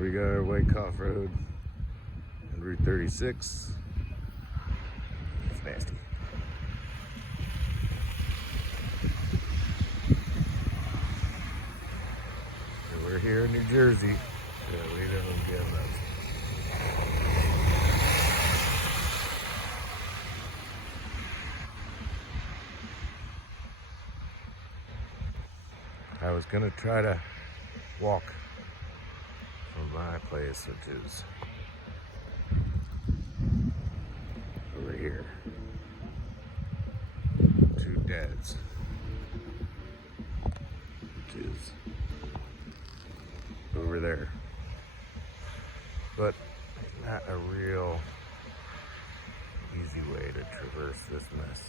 We got our Wyckoff Road and Route 36. It's nasty. And we're here in New Jersey, so we don't get much. I was gonna try to walk from my place, which is over here, Two Dads, which is over there, but not a real easy way to traverse this mess.